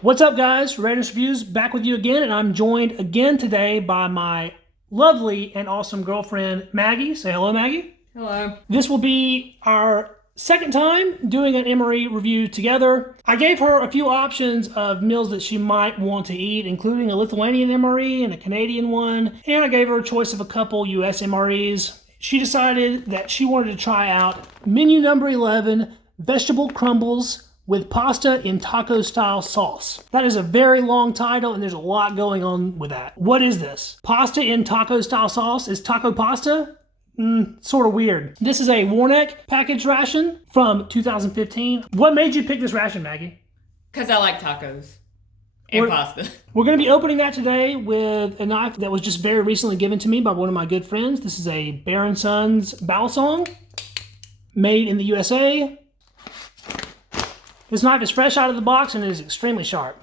What's up, guys? Readiness Reviews back with you again, and I'm joined again today by my lovely and awesome girlfriend, Maggie. Say hello, Maggie. Hello. This will be our second time doing an MRE review together. I gave her a few options of meals that she might want to eat, including a Lithuanian MRE and a Canadian one, and I gave her a choice of a couple US MREs. She decided that she wanted to try out menu number 11, vegetable crumbles with pasta in taco style sauce. That is a very long title and there's a lot going on with that. What is this? Pasta in taco style sauce? Is taco pasta? Sort of weird. This is a Warneck package ration from 2015. What made you pick this ration, Maggie? Because I like tacos and pasta. We're going to be opening that today with a knife that was just very recently given to me by one of my good friends. This is a Bear & Sons Balisong, made in the USA. This knife is fresh out of the box and it is extremely sharp.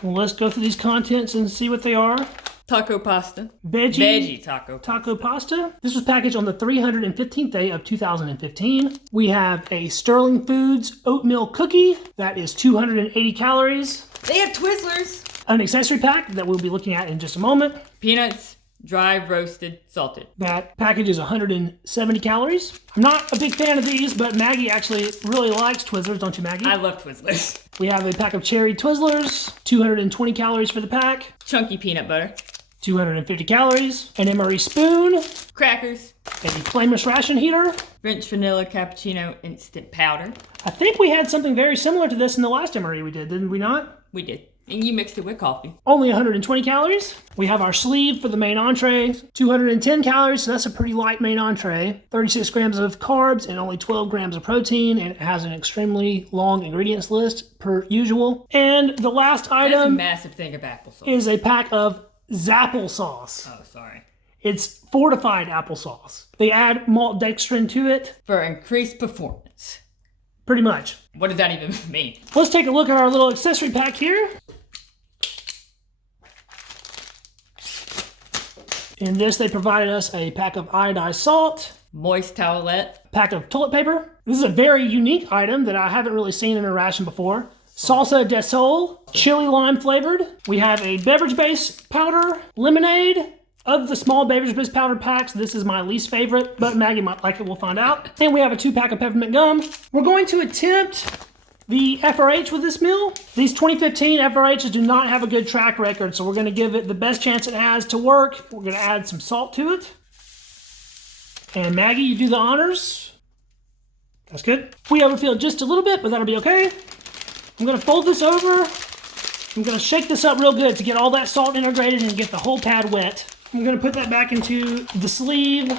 Well, let's go through these contents and see what they are. Taco pasta. Veggie taco. Taco pasta. This was packaged on the 315th day of 2015. We have a Sterling Foods oatmeal cookie. That is 280 calories. They have Twizzlers. An accessory pack that we'll be looking at in just a moment. Peanuts, dry, roasted, salted. That package is 170 calories. I'm not a big fan of these, but Maggie actually really likes Twizzlers, don't you, Maggie? I love Twizzlers. We have a pack of cherry Twizzlers, 220 calories for the pack. Chunky peanut butter. 250 calories. An MRE spoon. Crackers. A flameless ration heater. French vanilla cappuccino instant powder. I think we had something very similar to this in the last MRE we did, didn't we not? We did. And you mixed it with coffee. Only 120 calories. We have our sleeve for the main entree, 210 calories, so that's a pretty light main entree. 36 grams of carbs and only 12 grams of protein, and it has an extremely long ingredients list per usual. And the last item That's a massive thing of applesauce. is a pack of Zapplesauce. Oh, sorry. It's fortified applesauce. They add maltodextrin to it. For increased performance. Pretty much. What does that even mean? Let's take a look at our little accessory pack here. In this, they provided us a pack of iodized salt, Moist towelette. pack of toilet paper. This is a very unique item that I haven't really seen in a ration before. Salsa Del Sol, chili lime flavored. We have a beverage base powder, lemonade. Of the small beverage base powder packs, this is my least favorite, but Maggie might like it, we'll find out. And we have a 2-pack of peppermint gum. We're going to attempt the FRH with this meal. These 2015 FRHs do not have a good track record, so we're going to give it the best chance it has to work. We're going to add some salt to it. And Maggie, you do the honors. That's good. We overfilled just a little bit, but that'll be okay. I'm going to fold this over. I'm going to shake this up real good to get all that salt integrated and get the whole pad wet. I'm going to put that back into the sleeve,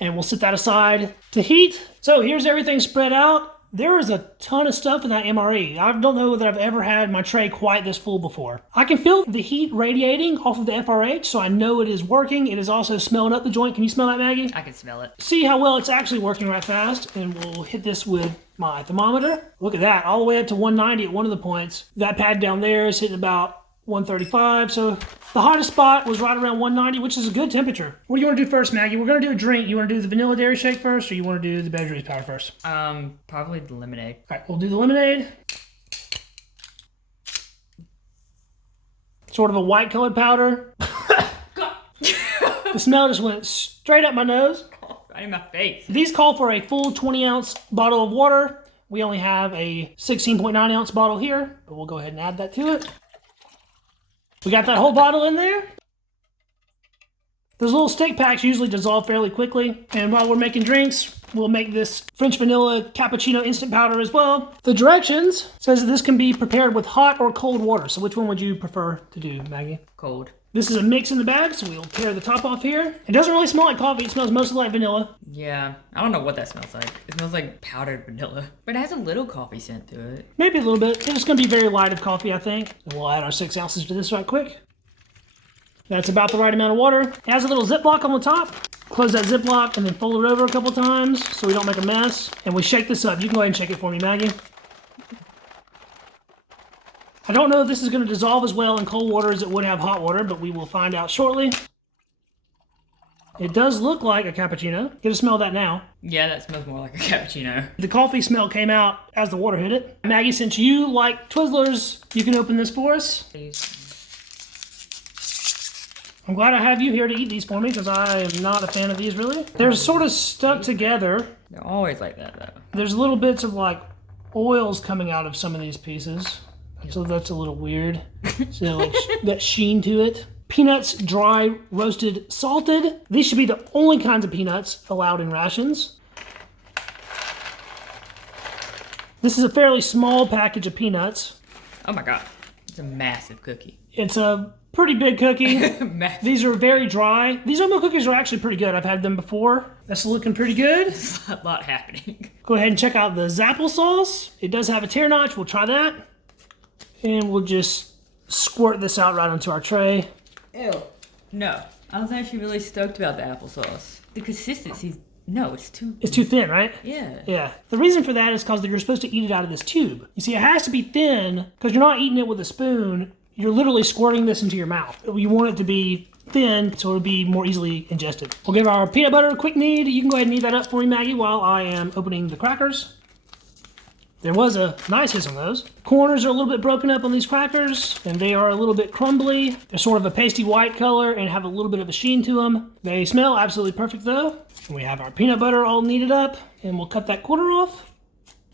and we'll set that aside to heat. So here's everything spread out. There is a ton of stuff in that MRE. I don't know that I've ever had my tray quite this full before. I can feel the heat radiating off of the FRH, so I know it is working. It is also smelling up the joint. Can you smell that, Maggie? I can smell it. See how well it's actually working right fast, and we'll hit this with my thermometer. Look at that, all the way up to 190 at one of the points. That pad down there is hitting about 135, so the hottest spot was right around 190, which is a good temperature. What do you want to do first, Maggie? We're going to do a drink. You want to do the vanilla dairy shake first, or you want to do the beverage powder first? Probably the lemonade. All right, we'll do the lemonade. Sort of a white colored powder. The smell just went straight up my nose. Right in my face. These call for a full 20-ounce bottle of water. We only have a 16.9-ounce bottle here, but we'll go ahead and add that to it. We got that whole bottle in there. Those little stick packs usually dissolve fairly quickly. And while we're making drinks, we'll make this French vanilla cappuccino instant powder as well. The directions says that this can be prepared with hot or cold water. So which one would you prefer to do, Maggie? Cold. This is a mix in the bag, so we'll tear the top off here. It doesn't really smell like coffee. It smells mostly like vanilla. Yeah, I don't know what that smells like. It smells like powdered vanilla, but it has a little coffee scent to it. Maybe a little bit. It's going to be very light of coffee, I think. And we'll add our 6 ounces to this right quick. That's about the right amount of water. It has a little Ziploc on the top. Close that Ziploc and then fold it over a couple times so we don't make a mess. And we shake this up. You can go ahead and shake it for me, Maggie. I don't know if this is going to dissolve as well in cold water as it would have hot water, but we will find out shortly. It does look like a cappuccino. Get a smell of that now. Yeah, that smells more like a cappuccino. The coffee smell came out as the water hit it. Maggie, since you like Twizzlers, you can open this for us. I'm glad I have you here to eat these for me because I am not a fan of these really. They're sort of stuck together. They're always like that though. There's little bits of like oils coming out of some of these pieces. So that's a little weird. So like that sheen to it. Peanuts, dry, roasted, salted. These should be the only kinds of peanuts allowed in rations. This is a fairly small package of peanuts. Oh my god. It's a massive cookie. It's a pretty big cookie. These are very dry. These oatmeal cookies are actually pretty good. I've had them before. That's looking pretty good. There's a lot happening. Go ahead and check out the Zapplesauce. It does have a tear notch. We'll try that. And we'll just squirt this out right onto our tray. Ew. No. I was actually really stoked about the applesauce. The consistency, no, it's too... It's too thin, right? Yeah. Yeah. The reason for that is because you're supposed to eat it out of this tube. You see, it has to be thin because you're not eating it with a spoon. You're literally squirting this into your mouth. You want it to be thin so it'll be more easily ingested. We'll give our peanut butter a quick knead. You can go ahead and knead that up for me, Maggie, while I am opening the crackers. There was a nice hiss on those. Corners are a little bit broken up on these crackers, and they are a little bit crumbly. They're sort of a pasty white color and have a little bit of a sheen to them. They smell absolutely perfect though. And we have our peanut butter all kneaded up, and we'll cut that corner off.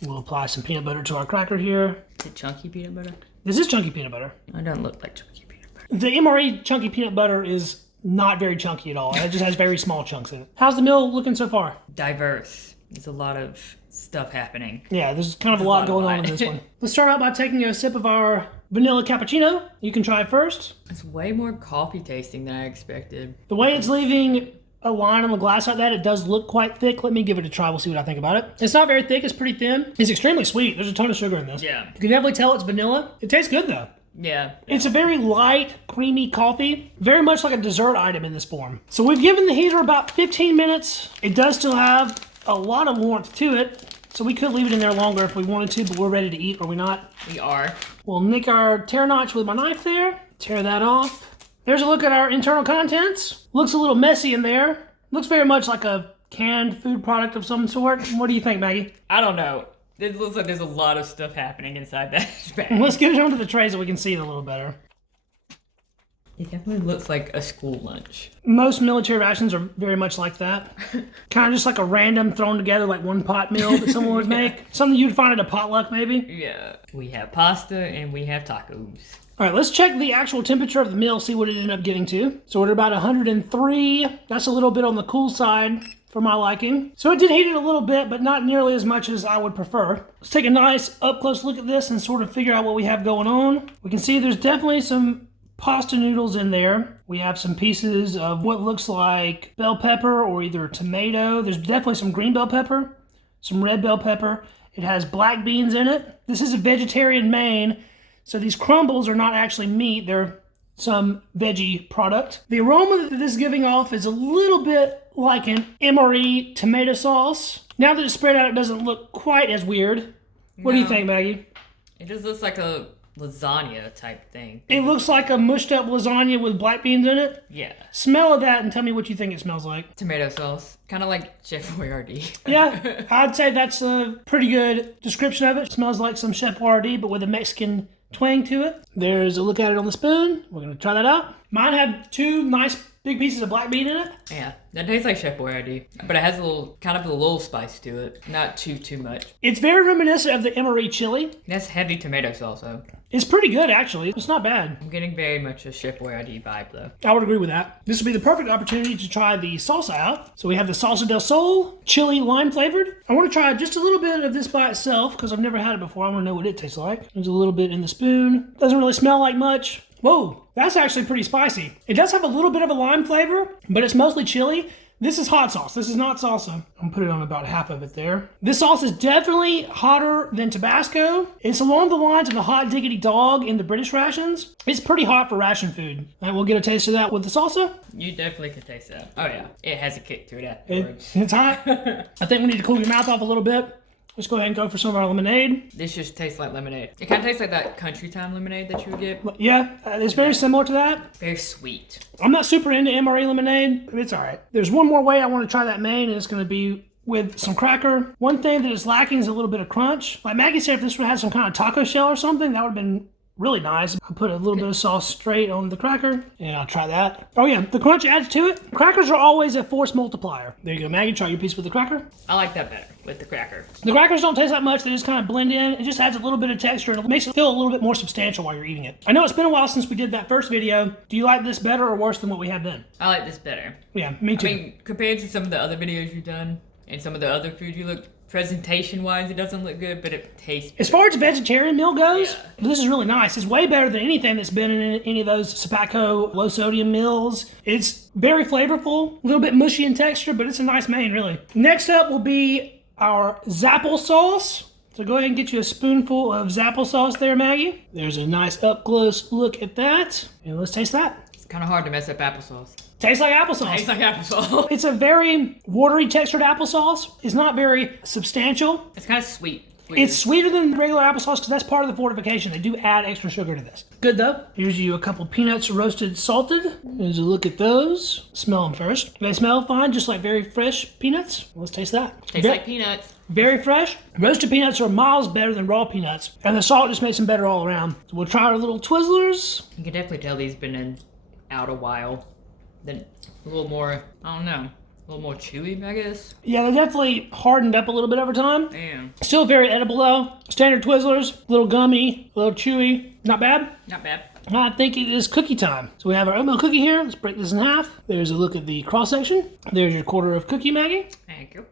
We'll apply some peanut butter to our cracker here. Is it chunky peanut butter? This is chunky peanut butter. It doesn't look like chunky peanut butter. The MRE chunky peanut butter is not very chunky at all. It just has very small chunks in it. How's the meal looking so far? Diverse. There's a lot of stuff happening. Yeah, there's kind of a lot going on in this one. Let's start out by taking a sip of our vanilla cappuccino. You can try it first. It's way more coffee tasting than I expected. The way it's leaving a line on the glass like that, it does look quite thick. Let me give it a try. We'll see what I think about it. It's not very thick. It's pretty thin. It's extremely sweet. There's a ton of sugar in this. Yeah. You can definitely tell it's vanilla. It tastes good though. Yeah. It's a very light, creamy coffee. Very much like a dessert item in this form. So we've given the heater about 15 minutes. It does still have a lot of warmth to it. So we could leave it in there longer if we wanted to, but we're ready to eat, are we not? We are. We'll nick our tear notch with my knife there. Tear that off. There's a look at our internal contents. Looks a little messy in there. Looks very much like a canned food product of some sort. What do you think, Maggie? I don't know. It looks like there's a lot of stuff happening inside that bag. Let's get it onto the tray so we can see it a little better. It definitely looks like a school lunch. Most military rations are very much like that. Kind of just like a random thrown together like one pot meal that someone would make. Something you'd find at a potluck maybe. Yeah. We have pasta and we have tacos. All right, let's check the actual temperature of the meal, see what it ended up getting to. So we're at about 103. That's a little bit on the cool side for my liking. So it did heat it a little bit, but not nearly as much as I would prefer. Let's take a nice up-close look at this and sort of figure out what we have going on. We can see there's definitely some pasta noodles in there. We have some pieces of what looks like bell pepper or either tomato. There's definitely some green bell pepper, some red bell pepper. It has black beans in it. This is a vegetarian main, so these crumbles are not actually meat. They're some veggie product. The aroma that this is giving off is a little bit like an MRE tomato sauce. Now that it's spread out, it doesn't look quite as weird. What do you think, Maggie? It just looks like a lasagna type thing. It looks like a mushed up lasagna with black beans in it. Yeah. Smell of that and tell me what you think it smells like. Tomato sauce. Kind of like Chef Boyardee. Yeah, I'd say that's a pretty good description of it. It smells like some Chef Boyardee, but with a Mexican twang to it. There's a look at it on the spoon. We're going to try that out. Mine had two nice big pieces of black bean in it. Yeah, that tastes like Chef Boyardee, but it has a little, kind of a little spice to it. Not too much. It's very reminiscent of the MRE chili. That's heavy tomato sauce, though. It's pretty good, actually. It's not bad. I'm getting very much a Chef Boyardee vibe, though. I would agree with that. This would be the perfect opportunity to try the salsa out. So we have the Salsa Del Sol, chili lime flavored. I want to try just a little bit of this by itself because I've never had it before. I want to know what it tastes like. There's a little bit in the spoon. Doesn't really smell like much. Whoa, that's actually pretty spicy. It does have a little bit of a lime flavor, but it's mostly chili. This is hot sauce. This is not salsa. I'm gonna put it on about half of it there. This sauce is definitely hotter than Tabasco. It's along the lines of the hot diggity dog in the British rations. It's pretty hot for ration food. And we'll get a taste of that with the salsa. You definitely can taste that. Oh yeah, it has a kick to it afterwards. It's hot. I think we need to cool your mouth off a little bit. Let's go ahead and go for some of our lemonade. This just tastes like lemonade. It kind of tastes like that country time lemonade that you would get. Yeah, it's very similar to that. Very sweet. I'm not super into MRE lemonade, but it's all right. There's one more way I want to try that main, and it's going to be with some cracker. One thing that is lacking is a little bit of crunch. Like Maggie said, if this would have some kind of taco shell or something, that would have been really nice. I'll put a little bit of sauce straight on the cracker, and I'll try that. Oh yeah, the crunch adds to it. Crackers are always a force multiplier. There you go, Maggie. Try your piece with the cracker. I like that better with the cracker. The crackers don't taste that much. They just kind of blend in. It just adds a little bit of texture, and it makes it feel a little bit more substantial while you're eating it. I know it's been a while since we did that first video. Do you like this better or worse than what we had then? I like this better. Yeah, me too. I mean, compared to some of the other videos you've done and some of the other food you look, presentation-wise, it doesn't look good, but it tastes good. As far as vegetarian meal goes, this is really nice. It's way better than anything that's been in any of those Zapplesauce low-sodium meals. It's very flavorful, a little bit mushy in texture, but it's a nice main, really. Next up will be our Zapplesauce. So go ahead and get you a spoonful of Zapplesauce there, Maggie. There's a nice up-close look at that. And let's taste that. It's kind of hard to mess up applesauce. Tastes like applesauce. Tastes like applesauce. It's a very watery textured applesauce. It's not very substantial. It's kind of sweet. It's sweeter than regular applesauce because that's part of the fortification. They do add extra sugar to this. Good though. Here's you a couple peanuts roasted salted. Here's a look at those. Smell them first. They smell fine, just like very fresh peanuts. Let's taste that. Tastes like peanuts. Very fresh. Roasted peanuts are miles better than raw peanuts. And the salt just makes them better all around. So we'll try our little Twizzlers. You can definitely tell these been out a while. Then a little more, I don't know, a little more chewy, I guess. Yeah, they definitely hardened up a little bit over time. Damn. Still very edible though. Standard Twizzlers, a little gummy, a little chewy. Not bad. Not bad. I think it is cookie time. So we have our oatmeal cookie here. Let's break this in half. There's a look at the cross section. There's your quarter of cookie, Maggie. Thank you.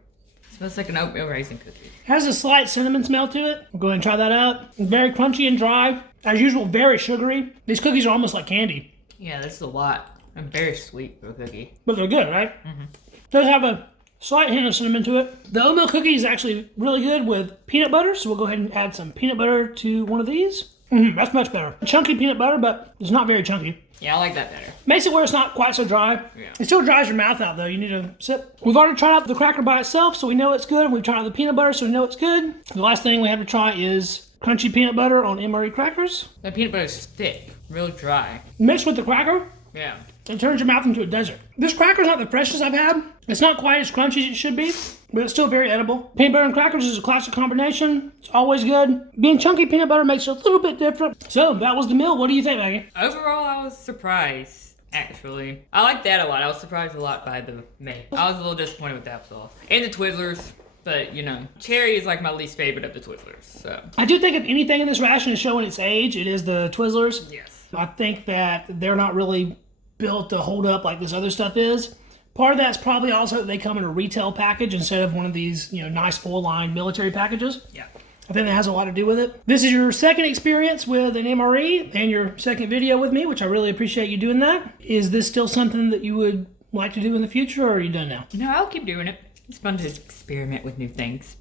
Smells like an oatmeal raisin cookie. Has a slight cinnamon smell to it. We'll go ahead and try that out. Very crunchy and dry. As usual, very sugary. These cookies are almost like candy. Yeah, this is a lot. I'm very sweet for a cookie. But they're good, right? Mm-hmm. Does have a slight hint of cinnamon to it. The oatmeal cookie is actually really good with peanut butter, so we'll go ahead and add some peanut butter to one of these. That's much better. Chunky peanut butter, but it's not very chunky. Yeah, I like that better. Makes it where it's not quite so dry. Yeah. It still dries your mouth out though. You need to sip. We've already tried out the cracker by itself, so we know it's good. We've tried out the peanut butter, so we know it's good. The last thing we have to try is crunchy peanut butter on MRE crackers. That peanut butter is thick, real dry. Mixed with the cracker, Yeah. it turns your mouth into a desert. This cracker's not the freshest I've had. It's not quite as crunchy as it should be, but it's still very edible. Peanut butter and crackers is a classic combination. It's always good. Being chunky peanut butter makes it a little bit different. So that was the meal. What do you think, Maggie? Overall, I was surprised, actually. I like that a lot. I was surprised a lot by the main. I was a little disappointed with the applesauce. And the Twizzlers. But, you know, cherry is like my least favorite of the Twizzlers, so. I do think if anything in this ration is showing its age, it is the Twizzlers. Yes. I think that they're not really built to hold up like this other stuff is. Part of that's probably also that they come in a retail package instead of one of these, you know, nice full-line military packages. Yeah. I think that has a lot to do with it. This is your second experience with an MRE and your second video with me, which I really appreciate you doing that. Is this still something that you would like to do in the future, or are you done now? No, I'll keep doing it. It's fun to experiment with new things.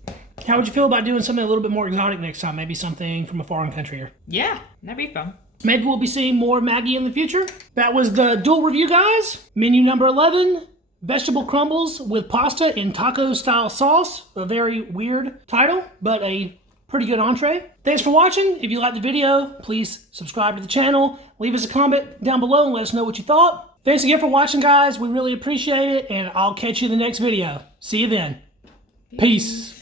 How would you feel about doing something a little bit more exotic next time? Maybe something from a foreign country. Or Yeah, that'd be fun. maybe we'll be seeing more Maggie in the future. That was the dual review, guys. Menu number 11, vegetable crumbles with pasta in taco-style sauce. A very weird title, but a pretty good entree. Thanks for watching. If you liked the video, please subscribe to the channel. Leave us a comment down below and let us know what you thought. Thanks again for watching, guys. We really appreciate it, and I'll catch you in the next video. See you then. Peace.